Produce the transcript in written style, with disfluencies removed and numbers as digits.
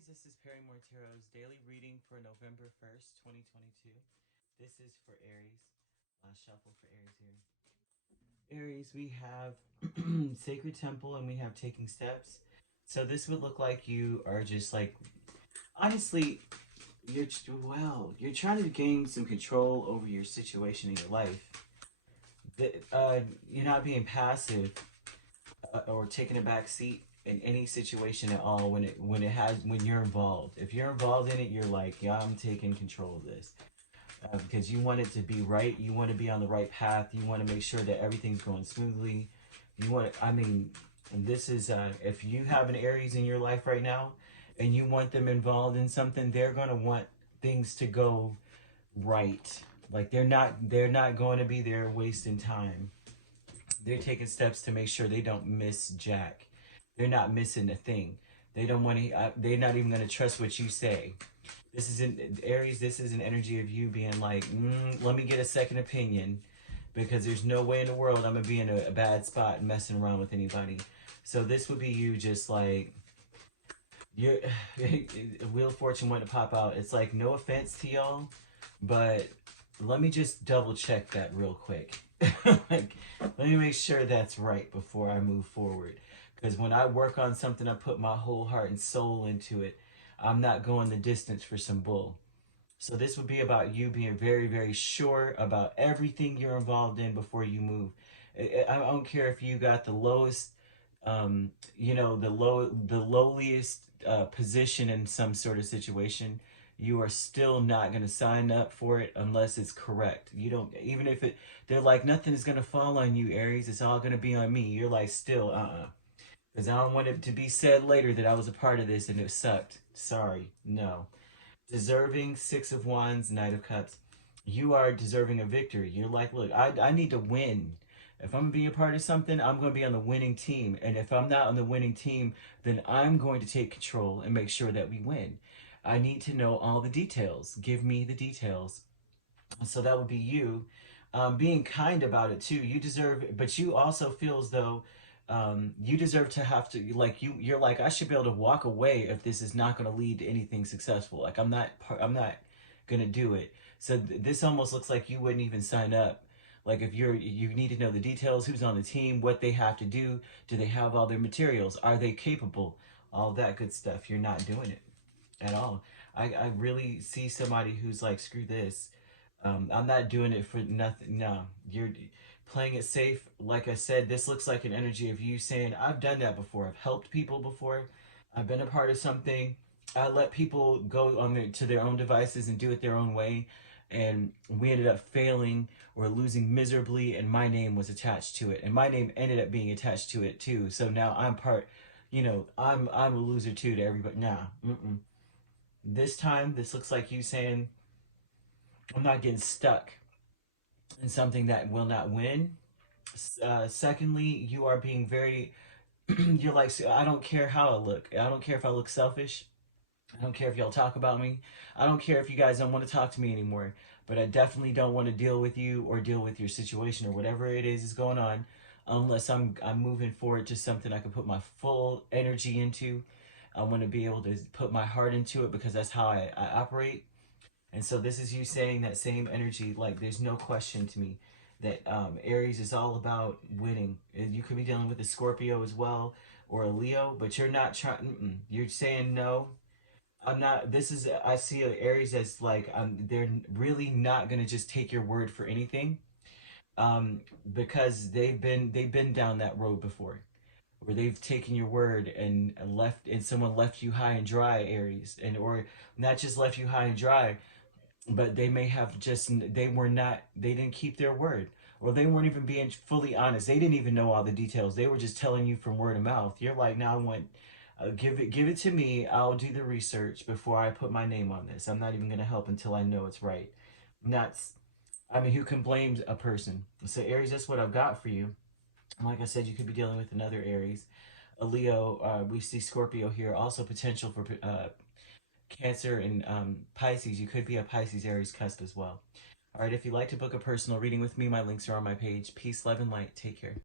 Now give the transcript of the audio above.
Aries, this is Perrymore Tarot's daily reading for November 1st, 2022. This is for Aries. Last shuffle for Aries here. Aries, we have Sacred Temple and we have Taking Steps. So this would look like you are just like, honestly, you're trying to gain some control over your situation in your life. You're not being passive or taking a back seat in any situation at all when you're involved. If you're involved in it, you're like, yeah, I'm taking control of this. Because you want it to be right, you want to be on the right path, you want to make sure that everything's going smoothly. You want to, and this is, if you have an Aries in your life right now, and you want them involved in something, they're going to want things to go right. Like they're not going to be there wasting time. They're taking steps to make sure they don't miss Jack. They're not missing a thing. They don't want to, they're not even going to trust what you say. This is Aries, this is an energy of you being like, let me get a second opinion, because there's no way in the world I'm going to be in a bad spot messing around with anybody. So this would be you just like, Wheel of Fortune wanted to pop out. It's like, no offense to y'all, but let me just double check that real quick. Like, let me make sure that's right before I move forward. Because when I work on something, I put my whole heart and soul into it. I'm not going the distance for some bull. So this would be about you being very, very sure about everything you're involved in before you move. I don't care if you got the lowest, the lowliest position in some sort of situation. You are still not going to sign up for it unless it's correct. You don't, even if they're like, nothing is going to fall on you, Aries. It's all going to be on me. You're like, still, because I don't want it to be said later that I was a part of this and it sucked. Sorry, no. Deserving, Six of Wands, Knight of Cups. You are deserving of victory. You're like, look, I need to win. If I'm going to be a part of something, I'm going to be on the winning team. And if I'm not on the winning team, then I'm going to take control and make sure that we win. I need to know all the details. Give me the details. So that would be you being kind about it too. You deserve, but you also feel as though you deserve to have to, like, you're like, I should be able to walk away if this is not going to lead to anything successful. Like I'm not going to do it. So this almost looks like you wouldn't even sign up. Like if you need to know the details, who's on the team, what they have to do, do they have all their materials, are they capable, all that good stuff. You're not doing it at all. I really see somebody who's like, screw this. I'm not doing it for nothing. No, you're playing it safe. Like I said, this looks like an energy of you saying, I've done that before. I've helped people before. I've been a part of something. I let people go on to their own devices and do it their own way. And we ended up failing or losing miserably, and my name was attached to it. And my name ended up being attached to it too. So now I'm part, I'm a loser too to everybody. Nah, This time, this looks like you saying, I'm not getting stuck in something that will not win. Secondly, you are being very, you're like, I don't care how I look. I don't care if I look selfish. I don't care if y'all talk about me. I don't care if you guys don't want to talk to me anymore. But I definitely don't want to deal with you or deal with your situation or whatever it is going on, unless I'm moving forward to something I can put my full energy into. I want to be able to put my heart into it because that's how I operate. And so this is you saying that same energy, like there's no question to me that Aries is all about winning. You could be dealing with a Scorpio as well or a Leo, but you're not trying, you're saying no. I'm not, I see Aries as like, they're really not going to just take your word for anything because they've been down that road before where they've taken your word and left, and someone left you high and dry, Aries, and or not just left you high and dry, but they may have just, they didn't keep their word, or they weren't even being fully honest. They didn't even know all the details. They were just telling you from word of mouth. You're like, now I want, give it to me. I'll do the research before I put my name on this. I'm not even going to help until I know it's right. Not, who can blame a person? So Aries, that's what I've got for you. Like I said, you could be dealing with another Aries, a Leo. We see Scorpio here. Also potential for Cancer and Pisces. You could be a Pisces Aries cusp as well. All right, if you'd like to book a personal reading with me, my links are on my page. Peace, love, and light. Take care.